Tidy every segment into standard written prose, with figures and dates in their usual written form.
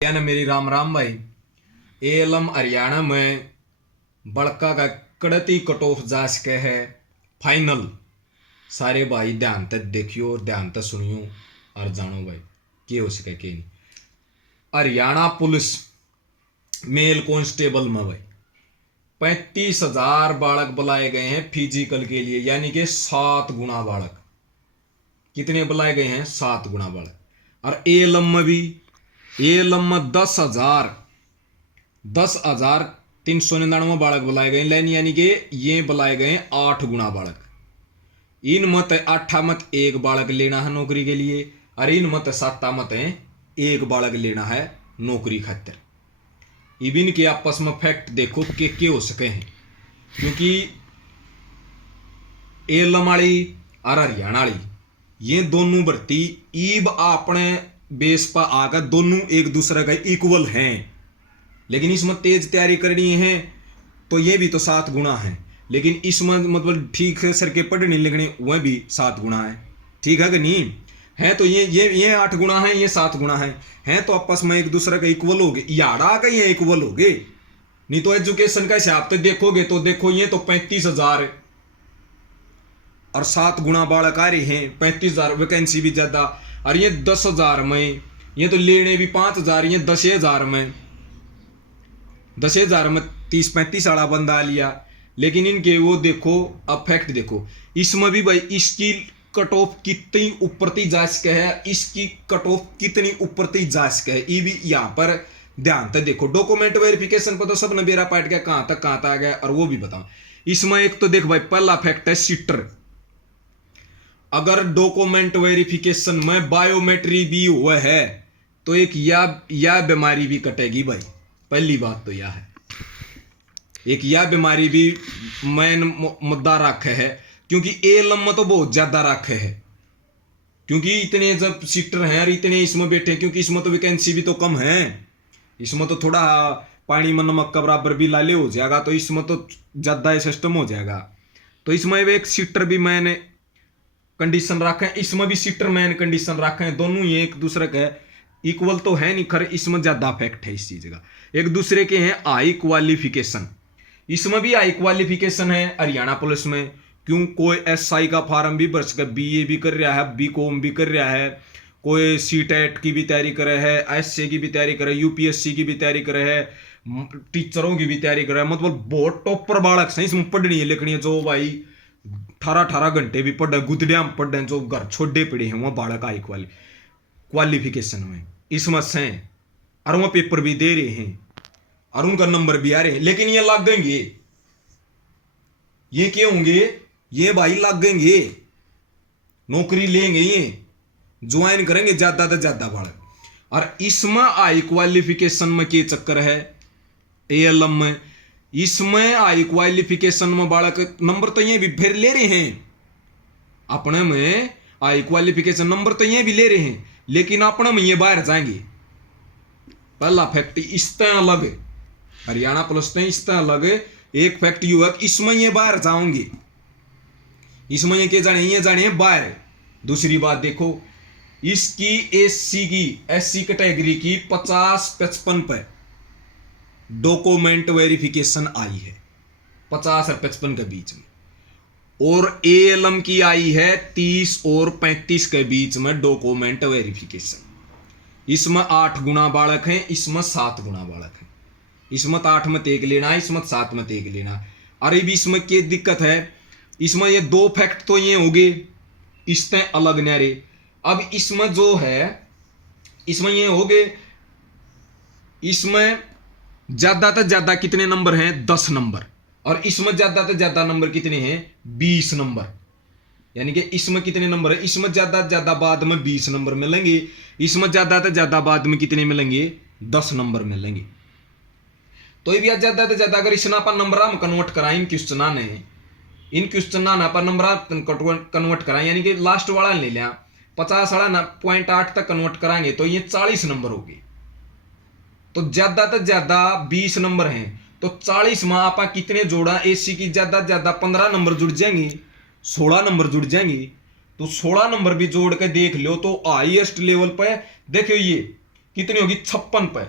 या ना मेरी राम राम भाई। एलम हरियाणा में बड़का का कड़ती कट ऑफ जास के है फाइनल। सारे भाई ध्यान तक देखियो और ध्यान तक सुनियो और जानो भाई के हो सके के नहीं। हरियाणा पुलिस मेल कांस्टेबल में भाई 35,000 बालक बुलाए गए हैं फिजिकल के लिए, यानी कि 7 गुना बालक। कितने बुलाए गए हैं? 7 गुना बालक। और एलम में भी, एलम में 10,399 बालक बुलाए गए, यानी कि ये बुलाए गए 8 गुना बालक। इन मत 8 मत एक बालक लेना है नौकरी के लिए, और इन मत 7 मत एक बालक लेना है नौकरी खातिर। इबिन के आपस में फैक्ट देखो के हो सके हैं, क्योंकि एलम वाली और हरियाणा वाली ये दोनों भर्ती ईब अपने बेस पर आकर दोनों एक दूसरे का इक्वल हैं, लेकिन इसमें तेज तैयारी करनी है तो ये भी तो 7 गुना है, लेकिन इसमें मतलब ठीक सर के पढ़ने लिखने वह भी 7 गुना है। ठीक है कि नहीं है? तो ये 8 गुना है, ये 7 गुना है तो आपस में एक दूसरे का इक्वल हो गए, याड़ा का ये इक्वल हो गए। नहीं तो एजुकेशन का हिसाब तो देखोगे तो देखो ये तो 35,000 और 7 गुना बालक आ रहे हैं, 35,000 वैकेंसी भी ज्यादा, और ये 10,000 में ये तो लेने भी 5,000, ये 10,000 में 10,000 में 30-35 वाला बंदा लिया। लेकिन इनके वो देखो अफेक्ट देखो, इसमें भी भाई इसकी कट ऑफ कितनी ऊपर ती जा सके है, इसकी कट ऑफ कितनी ऊपर ती जा सके है, ये भी यहाँ पर ध्यान तक देखो। डॉक्यूमेंट वेरिफिकेशन पर तो सब ने बेरा पाट गया, कहां तक आ गया, और वो भी बताओ। इसमें एक तो देख भाई पहला फैक्ट है सीटर। अगर डॉक्यूमेंट वेरिफिकेशन में बायोमेट्री भी हुआ है तो एक या बीमारी भी कटेगी भाई। पहली बात तो यह है, एक यह बीमारी भी मेन मुद्दा रखे है, क्योंकि एलम में तो बहुत ज्यादा रखे है, क्योंकि इतने जब सीटर हैं और इतने इसमें बैठे, क्योंकि इसमें तो वैकेंसी भी तो कम है, इसमें तो थोड़ा पानी में नमक का बराबर भी लाले हो जाएगा, तो इसमें तो ज्यादा सिस्टम हो जाएगा। तो इसमें एक सीटर भी मैंने कंडीशन रखे, इसमें भी सीटर मैन कंडीशन रखे, दोनों ये एक दूसरे के इक्वल तो है नहीं, खर इसमें ज्यादा फैक्ट है इस चीज का। एक दूसरे के हैं हाई क्वालिफिकेशन, इसमें भी हाई क्वालिफिकेशन है हरियाणा पुलिस में। क्यों? कोई एसआई का फार्म भी भर सके, बीए भी कर रहा है, बीकॉम भी कर रहा है, कोई सीटेट की भी तैयारी करे है, एसए की भी तैयारी करे, यूपीएससी की भी तैयारी करे है, टीचरों की भी तैयारी करे है। मतलब बहुत टॉपर बालक से इसमें पढ़नी है लिखनी है, जो भाई 18-18 घंटे भी पढ़े, गुदड़िया में पढ़े, जो घर छोड़े पड़े हैं वो बालक हाई क्वालिफिकेशन में इसमें से, और वो पेपर भी दे रहे हैं और उनका नंबर भी आ रहे हैं। लेकिन ये लगेंगे, ये क्या होंगे? ये भाई लगेंगे, नौकरी लेंगे, ये ज्वाइन करेंगे ज्यादा से ज्यादा बालक। और इसमें हाई क्वालिफिकेशन में क्या चक्कर है एएलएम में? इसमें हाई क्वालिफिकेशन में बालक नंबर तो ये भी फिर ले रहे हैं, अपने में हाई क्वालिफिकेशन नंबर तो ये भी ले रहे हैं, लेकिन अपने में ये बाहर जाएंगे। पहला फैक्ट इस तरह अलग, हरियाणा पुलिस ने इस तरह अलग। एक फैक्ट यू है इसमें ये बाहर जाओगे, इसमें ये क्या जाने, ये जाने बाहर। दूसरी बात देखो, इसकी एससी कैटेगरी की 50-55 पे डॉक्यूमेंट वेरिफिकेशन आई है, 50 और 55 के बीच में, और एएलएम की आई है 30 और 35 के बीच में डॉक्यूमेंट वेरिफिकेशन। इसमें 8 गुना बालक हैं, इसमें 7 गुना बालक हैं। इसमें 8 में 1 लेना है, इसमें 7 में 1 लेना है। अरे भी इसमें क्या दिक्कत है? इसमें ये 2 फैक्ट तो ये हो गए, इससे अलग नारे। अब इसमें जो है, इसमें ये हो गए, इसमें ज्यादा से ज्यादा कितने नंबर हैं? 10 नंबर। और इसमें ज्यादा से ज्यादा नंबर कितने हैं? 20 नंबर। यानी कि इसमें कितने नंबर है? इसमें ज्यादा से ज्यादा बाद में 20 नंबर मिलेंगे, इसमें ज्यादा से ज्यादा बाद में कितने मिलेंगे? 10 नंबर मिलेंगे। तो ये भी ज्यादा से ज्यादा अगर इसना पर नंबर हम कन्वर्ट कराएं इन क्वेश्चन ना पर नंबर कन्वर्ट कराएं, यानी कि लास्ट वाला ले लिया 50 वाला ना 0.8 तक कन्वर्ट कराएंगे तो ये 40 नंबर हो गए। तो ज्यादा से ज्यादा 20 नंबर हैं, तो 40 में आप कितने जोड़ा? एसी की ज्यादा ज्यादा 15 नंबर जुड़ जाएंगे, 16 नंबर जुड़ जाएंगे। तो 16 नंबर भी जोड़ के देख लो तो हाईएस्ट लेवल पे देखियो ये कितनी होगी 56 पे।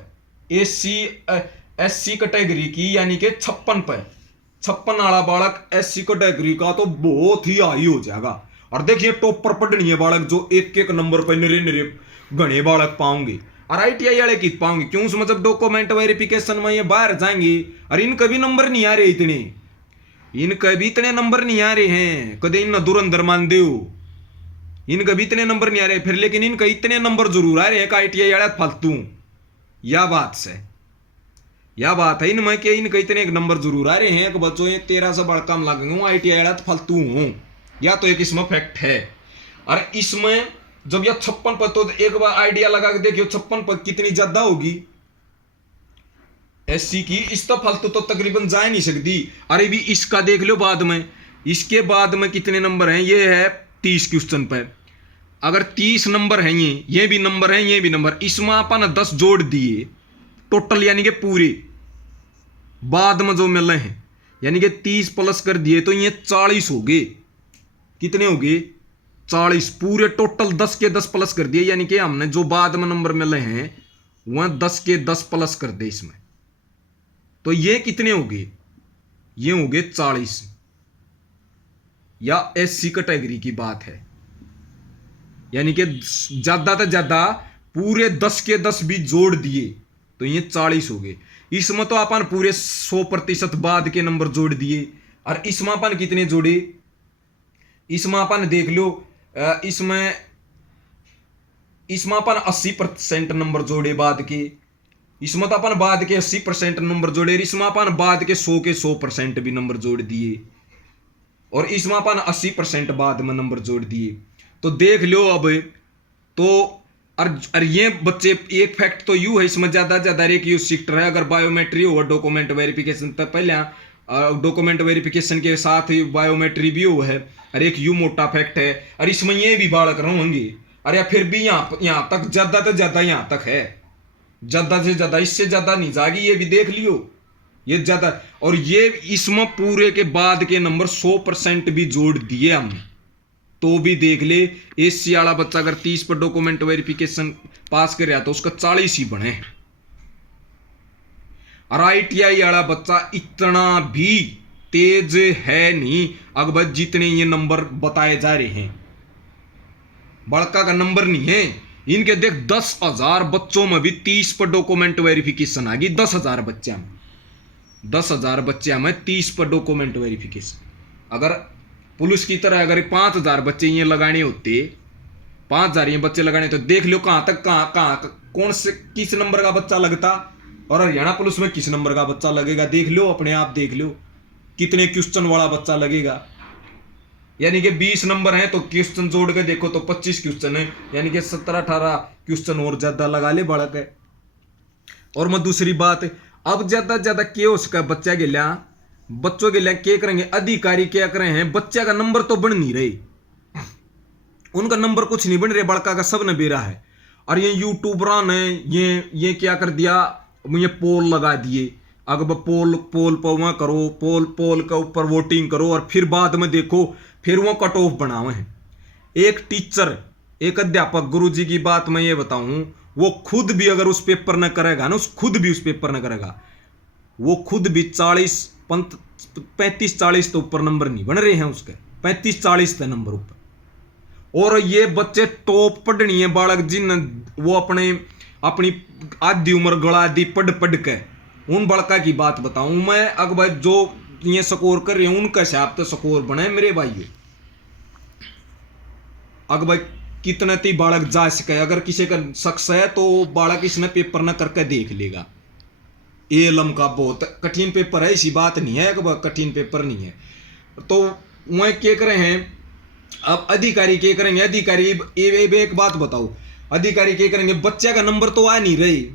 एससी कैटेगरी की यानी कि 56 पे, 56 वाला बालक एससी कैटेगरी का तो बहुत ही हाई हो जाएगा। और देखिए टॉपर पढ़नी है बालक जो एक एक नंबर पर निरे निरे घने बालक पाओगे। और आईटीआई वाले की पाओगे क्यों, मतलब डॉक्यूमेंट वेरिफिकेशन में ये बाहर जाएंगे और इनका भी नंबर नहीं आ रहे, इनका भी इतने नंबर नहीं आ रहे हैं, कदे इन दुरंधर मान दे, इनका भी इतने नंबर नहीं आ रहे फिर, लेकिन इनका इतने नंबर जरूर आ रहे हैं आईटीआई वाला फालतू। या बात से या बात है इनमें कि इनके इतने एक नंबर जरूर आ रहे हैं कि बच्चों ये 13 से बड़ा काम लगेंगे आईटीआई वाला तो फालतू हूं, या तो एक इसमें फैक्ट है। और इसमें जब यह 56 पर, तो एक बार आइडिया लगा के देखियो 56 पर कितनी ज्यादा होगी एससी की, इस तो फालतू तो तकरीबन जा नहीं सकती। अरे भी इसका देख लो बाद में, इसके बाद में कितने नंबर हैं, ये है 30 क्वेश्चन पर, अगर 30 नंबर हैं ये भी नंबर है, ये भी नंबर, इसमें अपन 10 जोड़ दिए टोटल यानी कि पूरे बाद में जो मिले हैं, यानी कि 30 प्लस कर दिए तो ये 40 हो गए। कितने हो गए 40, पूरे टोटल 10 के 10 प्लस कर दिए, यानी कि हमने जो बाद में नंबर मिले हैं वह 10 के 10 प्लस कर दे इसमें, तो ये कितने हो गए, ये हो गए 40। या एससी कैटेगरी की बात है, यानी कि ज्यादा से ज्यादा पूरे 10 के 10 भी जोड़ दिए तो ये 40 हो गए। इसमें तो अपन पूरे 100% बाद के नंबर जोड़ दिए, और इसमें अपन कितने जोड़े, इसमें अपन देख लो, इसमें अपन 80% नंबर जोड़े बाद के, इसमें तो अपन बाद के 80% नंबर जोड़े, इसमें अपन बाद के 100% भी नंबर जोड़ दिए, और इसमें अपन 80% बाद में नंबर जोड़ दिए। तो देख लो अब तो, और ये बच्चे एक फैक्ट तो यू है इसमें ज्यादा एक यूज सेक्टर है, अगर बायोमेट्री हो डॉक्यूमेंट वेरिफिकेशन तक पहले डॉक्यूमेंट वेरिफिकेशन के साथ ही बायोमेट्री भी हो है, और एक यू मोटा फैक्ट है, और इसमें ये भी बालक रहेंगे। अरे फिर भी यहाँ तक ज्यादा से ज्यादा यहाँ तक है, ज्यादा से ज्यादा, इससे ज्यादा नहीं जाएगी, ये भी देख लियो ये ज्यादा। और ये इसमें पूरे के बाद के नंबर 100% भी जोड़ दिए हमने, तो भी देख ले एससी वाला बच्चा अगर 30 पर डॉक्यूमेंट वेरिफिकेशन पास कर रहा तो उसका 40 ही बने। और आईटीआई वाला बच्चा इतना भी तेज है नहीं, अगर जितने ये नंबर बताए जा रहे हैं, बड़का का नंबर नहीं है इनके। देख 10,000 बच्चों में भी 30 पर डॉक्यूमेंट वेरिफिकेशन आ गई, 10,000 बच्चे में, 10,000 बच्चे में 30 पर डॉक्यूमेंट वेरिफिकेशन। अगर पुलिस की तरह अगर 5,000 बच्चे ये लगाने होते, 5,000 ये बच्चे लगाने, तो देख लो कहां तक कहां कौन से किस नंबर का बच्चा लगता, और हरियाणा पुलिस में किस नंबर का बच्चा लगेगा, देख लो अपने आप, देख लो कितने क्वेश्चन वाला बच्चा लगेगा। यानी कि 20 नंबर है तो क्वेश्चन जोड़ के देखो तो 25 क्वेश्चन है, यानी कि 17-18 क्वेश्चन और ज्यादा लगा ले बालक है। और मैं दूसरी बात, अब ज्यादा के उसका बच्चा गिला, बच्चों के लिए क्या करेंगे, अधिकारी क्या कर रहे हैं, बच्चा का नंबर तो बन नहीं रहे, उनका नंबर कुछ नहीं बन रहे, बड़का का सब ने बेरा है। और ये यूट्यूबरा ने ये क्या कर दिया, ये पोल लगा दिए, अगर पोल पर वहां करो, पोल के ऊपर वोटिंग करो, और फिर बाद में देखो फिर वो कट ऑफ बनावे हैं। एक टीचर, एक अध्यापक, गुरुजी की बात मैं ये बताऊं, वो खुद भी अगर उस पेपर न करेगा ना, खुद भी उस पेपर न करेगा, वो खुद भी 35-40 तो ऊपर नंबर नहीं बन रहे हैं उसके, 35-40 थे नंबर ऊपर। और ये बच्चे टॉप पढ़नी है बालक, जिन वो अपनी आधी उम्र गला दी पढ़ के, उन बड़का की बात बताऊं मैं, अगर भाई जो ये स्कोर कर रहे हैं उनका हिसाब तो स्कोर बने मेरे भाई। अगर भाई कितने ती बालक जा सके, अगर किसी का शख्स है तो बालक इसने पेपर न करके देख लेगा। एलम का बहुत कठिन पेपर है, ऐसी बात नहीं है कि कठिन पेपर नहीं है। तो वह क्या कर रहे हैं, अब अधिकारी क्या करेंगे, अधिकारी एक बात बताओ, अधिकारी क्या करेंगे, बच्चे का नंबर तो आ नहीं रही,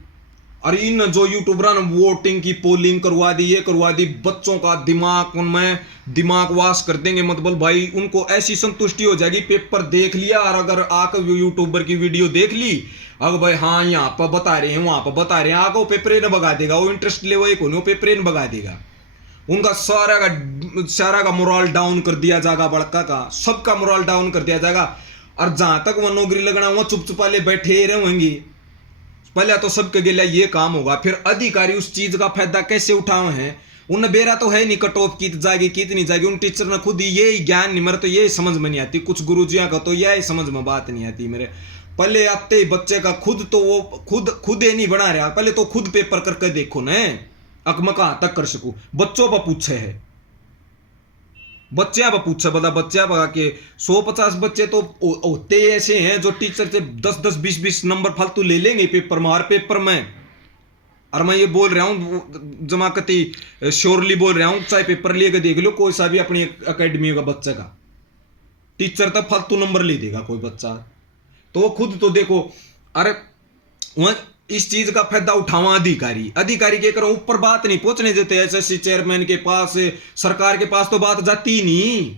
और इन जो यूट्यूबर ने वोटिंग की पोलिंग करवा दी, ये करवा दी, बच्चों का दिमाग उनमें दिमाग वाश कर देंगे, मतलब भाई उनको ऐसी संतुष्टि हो जाएगी, पेपर देख लिया, और अगर आकर यूट्यूबर की वीडियो देख ली, अगर भाई हाँ यहाँ पर बता रहे हैं वहां पर बता रहे हैं, आगे वो पेपर ने भगा देगा, वो इंटरेस्ट ले वो वो पेपर ने भगा देगा, उनका सारा का मोरल डाउन कर दिया जाएगा, बड़का का सबका मोरल डाउन कर दिया जाएगा। और जहां तक वो नौकरी लगना वो चुप चुपाले बैठे रहेंगे, पहले तो सबके गिला ये काम होगा, फिर अधिकारी उस चीज का फायदा कैसे उठावे हैं, उन बेरा तो है नहीं कट ऑफ की जाएगी कितनी जाएगी, उन टीचर ने खुद ये ज्ञान नहीं, मेरे तो ये समझ में नहीं आती, कुछ गुरुजियों का तो यह समझ में बात नहीं आती मेरे। पहले आते ही बच्चे का खुद तो वो खुद ये नहीं बना रहा, पहले तो खुद पेपर करके देखो न, अक मैं कहां तक कर सकूं। बच्चों पर पूछे है, बच्चे पर पूछे, बता बच्चे पर के 150 बच्चे तो होते ऐसे हैं जो टीचर से 10-10 20-20 नंबर फालतू ले लेंगे पेपर में, हर पेपर में। और मैं ये बोल रहा हूं जमाकती श्योरली बोल रहा हूं, चाहे पेपर लेके देख लो कोई सा भी अपनी एकेडमी का बच्चे का, टीचर तक फालतू नंबर ले देगा कोई बच्चा, तो वो खुद तो देखो। अरे वह इस चीज का फायदा उठावा अधिकारी के करो, ऊपर बात नहीं पहुंचने देते, एसएससी चेयरमैन के पास, सरकार के पास तो बात जाती नहीं,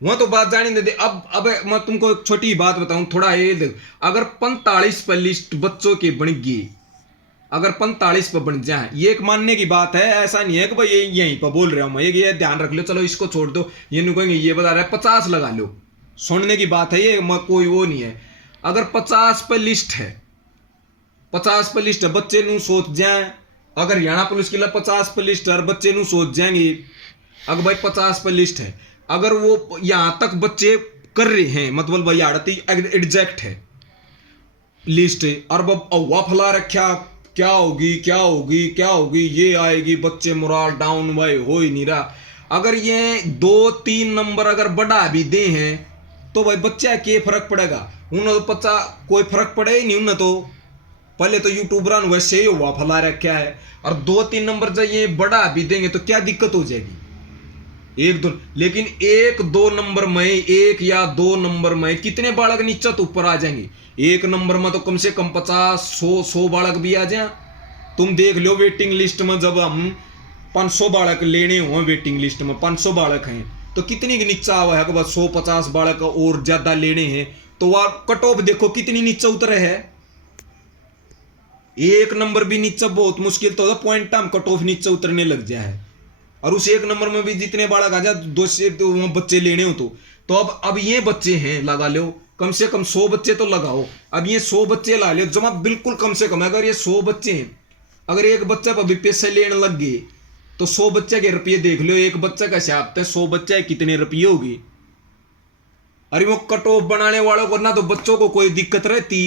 वहां तो बात जाने देते। अब मैं तुमको एक छोटी बात बताऊं, थोड़ा ये अगर 45 पर लिस्ट बच्चों के बन गई, अगर 45 पर बन जाए, ये एक मानने की बात है, ऐसा नहीं है कि भाई यहीं पर बोल रहा हूं मैं, ये ध्यान रख लो, चलो इसको छोड़ दो, ये नहीं कहेंगे ये बता रहा है 50 लगा लो, सुनने की बात है ये, कोई वो नहीं है। अगर 50 पर लिस्ट है, 50 पर लिस्ट है, बच्चे नू सोच जाए, अगर हरियाणा पुलिस के लिए 50 पर लिस्ट है, बच्चे नू सोच जाएंगे अगर भाई 50 पर लिस्ट है, अगर वो यहां तक बच्चे कर रहे हैं, मतलब भाई आड़ती एग्जैक्ट है लिस्ट, और अव्वा फला रखा क्या होगी, ये आएगी, बच्चे मोरल डाउन भाई हो ही नहीं रहा। अगर ये 2-3 नंबर अगर बढ़ा भी दे हैं तो भाई बच्चा के फर्क पड़ेगा, उन्हें तो पता कोई फर्क पड़े ही नहीं, उन्हें तो पहले तो यूट्यूबर वैसे ही हुआ फैला रखा है, और 2-3 नंबर जब ये बढ़ा भी देंगे तो क्या दिक्कत हो जाएगी, 1-2, लेकिन 1-2 नंबर में, 1 या 2 नंबर में कितने बालक नीचे तो ऊपर आ जाएंगे, 1 नंबर में तो कम से कम 50-100 बालक भी आ जाए। तुम देख लो वेटिंग लिस्ट में, जब हम 500 बालक लेने हुए वेटिंग लिस्ट में 500 बालक हैं तो कितनी नीचा हुआ है कि बस 150 बालक और ज्यादा लेने हैं, तो वह कट ऑफ देखो कितनी नीचे उतरे है, 1 नंबर भी नीचे बहुत मुश्किल तो पॉइंट हम कट ऑफ नीचे उतरने लग जाए, और उस 1 नंबर में भी जितने बालक आ जाए 2 से तो बच्चे लेने हो तो अब ये बच्चे हैं, लगा लो कम से कम 100 बच्चे तो लगाओ, अब ये 100 बच्चे ला लो जमा, बिल्कुल कम से कम अगर ये 100 बच्चे हैं, अगर एक बच्चा पर भी पैसे लेने लग गए तो 100 बच्चे के रुपये देख लो, एक बच्चा का हिसाब है 100 बच्चे कितने रुपये होगी। अरे वो कट ऑफ बनाने वालों को ना तो बच्चों को कोई दिक्कत रहती,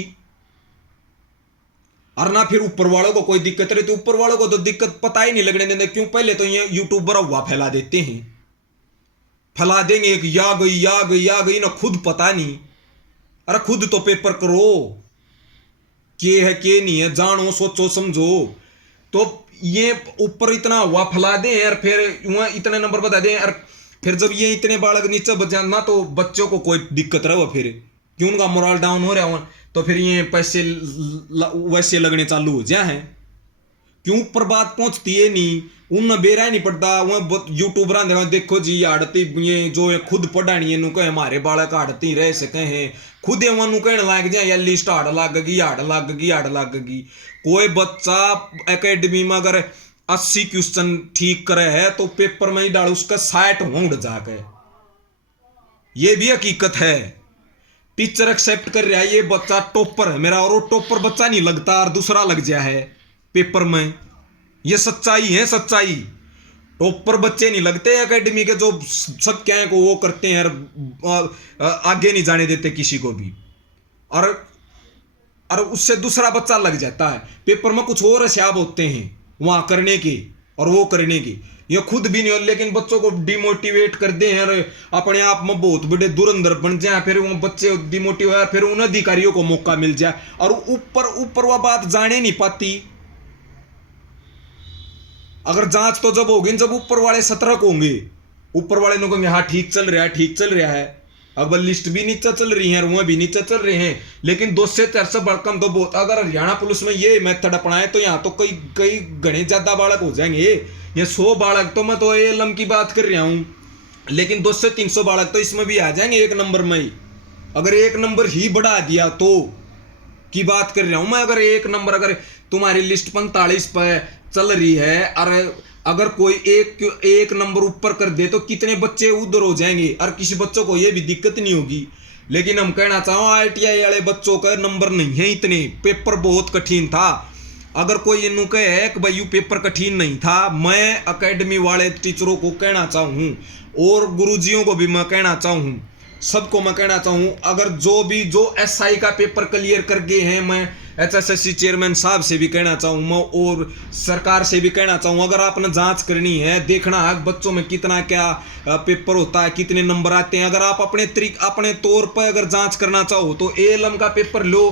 और ना फिर ऊपर वालों को कोई दिक्कत रहती, ऊपर वालों को तो दिक्कत पता ही नहीं लगने देते, क्यों पहले तो ये यूट्यूबर अफवाह फैला देते हैं, फैला देंगे एक या गई ना, खुद पता नहीं, अरे खुद तो पेपर करो, के है के नहीं है, जानो सोचो समझो, तो ये ऊपर इतना हुआ फैला दें और फिर वहां इतने नंबर बता दें, और फिर जब ये इतने बालक नीचे बच जाए ना तो बच्चों को कोई दिक्कत रहे, फिर क्यों उनका मोरल डाउन हो रहा है, तो फिर ये पैसे वैसे लगने चालू हो जाए हैं, क्यों ऊपर बात पहुंचती है नहीं, उन बेरा नहीं पड़ता, वह यूट्यूबर देखो जी आड़ती ये जो ये खुद पढ़ा नहीं है, कहे हमारे बालक आड़ती रह सके हैं, खुद वन कहने लग जाए या लिस्ट हाड़ लग गई। कोई बच्चा एकेडमी में अगर 80 क्वेश्चन ठीक करे है तो पेपर में ही डाल उसका 60 उड़ जाके, ये भी हकीकत है, टीचर एक्सेप्ट कर रहा है ये बच्चा टॉपर है मेरा, और वो टॉपर बच्चा नहीं लगता और दूसरा लग जाए है पेपर में, ये सच्चाई है, सच्चाई। टॉपर बच्चे नहीं लगते एकेडमी के, जो सब क्या है को वो करते हैं और आगे नहीं जाने देते किसी को भी, और उससे दूसरा बच्चा लग जाता है पेपर में, कुछ और हिसाब होते हैं वहां करने के और वो करने के, ये खुद भी नहीं हो, लेकिन बच्चों को डिमोटिवेट कर दे हैं, अपने आप में बहुत बड़े दुरंदर बन जाए, फिर वो बच्चे डिमोटिवेट हो, फिर उन अधिकारियों को मौका मिल जाए, और ऊपर वह बात जाने नहीं पाती। अगर जांच तो जब होगी जब ऊपर वाले सतर्क होंगे, ऊपर वाले ने कहेंगे हाँ ठीक चल रहा है, अब लिस्ट भी नीचे चल रही है और वह भी नीचे चल रहे हैं, लेकिन 2 से 400 बड़कम तो बहुत, अगर हरियाणा पुलिस में ये मेथड अपनाए तो यहाँ तो कई घने ज्यादा बालक हो जाएंगे, ये 100 बालक तो मैं तो एलम की बात कर रहा हूँ, लेकिन 200 से 300 बालक तो इसमें भी आ जाएंगे 1 नंबर में ही, अगर 1 नंबर ही बढ़ा दिया तो की बात कर रहा हूं मैं। अगर 1 नंबर अगर तुम्हारी लिस्ट 45 पे चल रही है और अगर कोई एक नंबर ऊपर कर दे तो कितने बच्चे उधर हो जाएंगे, और किसी बच्चों को ये भी दिक्कत नहीं होगी लेकिन हम कहना चाहो ITI वाले बच्चों का नंबर नहीं है इतने, पेपर बहुत कठिन था। अगर कोई इन्हों कहे कि भाई यू पेपर कठिन नहीं था, मैं अकेडमी वाले टीचरों को कहना चाहूँ और गुरुजियों को भी मैं कहना चाहूँ, सबको मैं कहना चाहूँ, अगर जो SI का पेपर क्लियर कर गए हैं, मैं HSSC चेयरमैन साहब से भी कहना चाहूँ मैं, और सरकार से भी कहना चाहूँ, अगर आपने जांच करनी है, देखना है बच्चों में कितना क्या पेपर होता है, कितने नंबर आते हैं, अगर आप अपने तौर पर अगर जांच करना चाहो तो ALM का पेपर लो।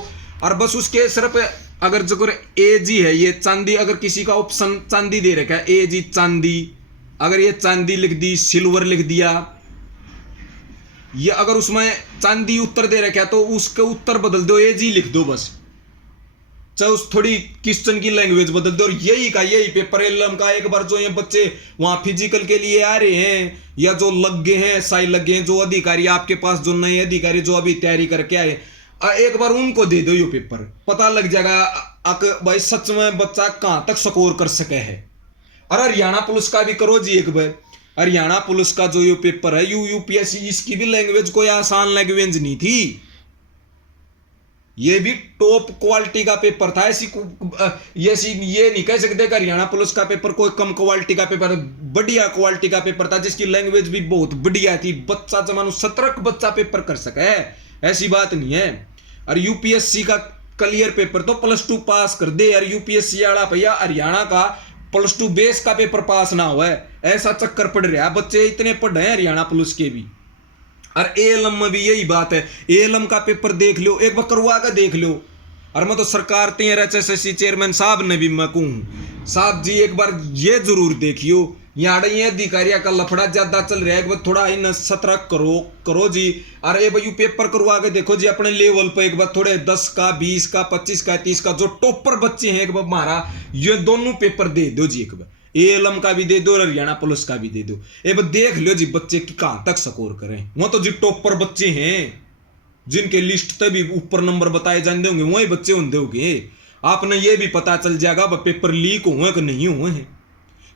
और बस उसके सिर्फ अगर जो AG है, ये चांदी, अगर किसी का ऑप्शन चांदी दे रखा है AG चांदी, अगर ये चांदी लिख दी, सिल्वर लिख दिया, ये अगर उसमें चांदी उत्तर दे रखा है तो उसके उत्तर बदल दो, AG लिख दो बस, चाहे उस थोड़ी क्वेश्चन की लैंग्वेज बदल दो, और यही पेपर ALM का एक बार जो ये बच्चे वहां फिजिकल के लिए आ रहे हैं या जो लग गए हैं, SI लग गए हैं, जो अधिकारी आपके पास, जो नए अधिकारी जो अभी तैयारी करके आए, एक बार उनको दे दो ये पेपर, पता लग जाएगा भाई सच में बच्चा कहां तक स्कोर कर सके है। और हरियाणा पुलिस का भी करो जी एक बार, हरियाणा पुलिस का जो ये पेपर है UPSC, इसकी भी लैंग्वेज कोई आसान लैंग्वेज नहीं थी, ये भी टॉप क्वालिटी का पेपर था। ये नहीं कह सकते कि हरियाणा पुलिस का पेपर कोई कम क्वालिटी का पेपर, बढ़िया क्वालिटी का पेपर था, जिसकी लैंग्वेज भी बहुत बढ़िया थी, बच्चा जमानो सतर्क बच्चा पेपर कर सके, ऐसी बात नहीं है। और UPSC का क्लियर पेपर तो +2 पास कर दे, और UPSC वाला भैया हरियाणा का +2 बेस का पेपर पास ना हुआ है, ऐसा चक्कर पड़ रहा है, बच्चे इतने पढ़े हैं हरियाणा पुलिस के भी। और ALM में भी यही बात है, ALM का पेपर देख लो, एक बार करवा कर देख लो। और मैं तो सरकार तेरे HSSC चेयरमैन साहब ने भी मैं कहूँ, साहब जी एक बार ये जरूर देखियो, यहाँ ये अधिकारियों का लफड़ा ज्यादा चल रहा है, एक बार थोड़ा इन सतर्क करो जी। अरे भाई पेपर करवा के देखो जी अपने लेवल पे, एक बार थोड़े 10 का 20 का 25 का 30 का जो टॉपर बच्चे हैं, एक बार हमारा ये दोनों पेपर दे दो जी, एक बार ALM का भी दे दो और हरियाणा पुलिस का भी दे दो, एक बार देख लो जी बच्चे की कहां तक स्कोर करें। वो तो जी टॉपर बच्चे हैं जिनके लिस्ट तभी ऊपर नंबर बताए जाते होंगे, वही बच्चे होंगे होंगे, आपने ये भी पता चल जाएगा पेपर लीक हुए कि नहीं हुए हैं।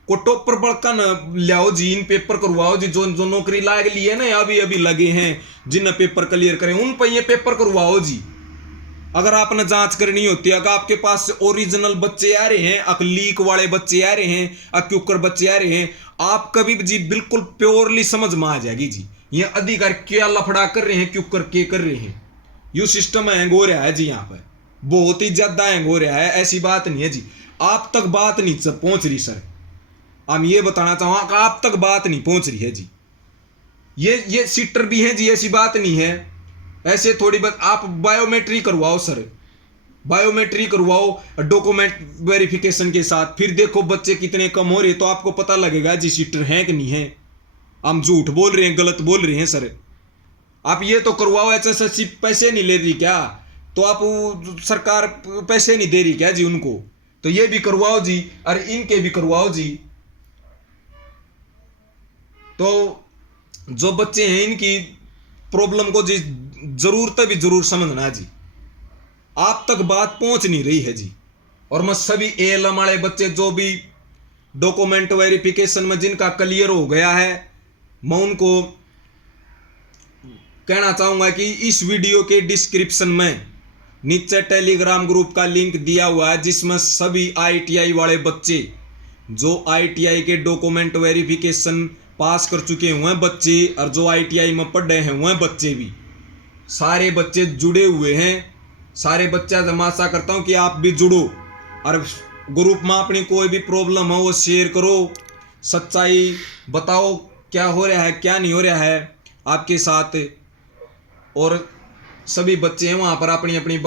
को टॉपर बड़का न लाओ जी, इन पेपर करवाओ जी, जो नौकरी लायक लिए ना अभी लगे हैं, जिन्हें पेपर क्लियर करें उन पर ये पेपर करवाओ जी। अगर आपने जांच करनी होती है, अगर आपके पास से ओरिजिनल बच्चे आ रहे हैं, लीक वाले बच्चे आ रहे हैं, क्यूकर बच्चे आ रहे हैं, आप कभी जी बिल्कुल प्योरली समझ में आ जाएगी जी ये अधिकारी क्या लफड़ा कर रहे हैं, क्यूकर के कर रहे हैं। यू सिस्टम हैंग हो रहा है जी, यहाँ पर बहुत ही ज्यादा हैंग हो रहा है, ऐसी बात नहीं है जी, आप तक बात नहीं पहुंच रही सर, हम ये बताना चाहूँगा कि आप तक बात नहीं पहुंच रही है जी। ये सीटर भी हैं जी, ऐसी बात नहीं है, ऐसे थोड़ी बात। आप बायोमेट्री करवाओ सर, बायोमेट्री करवाओ डॉक्यूमेंट वेरिफिकेशन के साथ, फिर देखो बच्चे कितने कम हो रहे, तो आपको पता लगेगा जी सीटर हैं कि नहीं है, हम झूठ बोल रहे हैं, गलत बोल रहे हैं सर। आप ये तो करवाओ, HSSC पैसे नहीं ले रही क्या, तो आप सरकार पैसे नहीं दे रही क्या जी उनको, तो ये भी करवाओ जी, और इनके भी करवाओ जी। तो जो बच्चे हैं इनकी प्रॉब्लम को जी जरूर समझना जी, आप तक बात पहुंच नहीं रही है जी। और मैं सभी ALM वाले बच्चे जो भी डॉक्यूमेंट वेरिफिकेशन में जिनका क्लियर हो गया है, मैं उनको कहना चाहूंगा कि इस वीडियो के डिस्क्रिप्शन में नीचे टेलीग्राम ग्रुप का लिंक दिया हुआ है, जिसमें सभी ITI वाले बच्चे जो ITI के डॉक्यूमेंट वेरिफिकेशन पास कर चुके हुए हैं बच्चे, और जो ITI में पढ़ रहे हैं वह बच्चे भी, सारे बच्चे जुड़े हुए हैं। सारे बच्चा मैं आशा करता हूं कि आप भी जुड़ो, और ग्रुप में अपनी कोई भी प्रॉब्लम हो वो शेयर करो, सच्चाई बताओ क्या हो रहा है क्या नहीं हो रहा है आपके साथ, और सभी बच्चे हैं वहां पर अपनी अपनी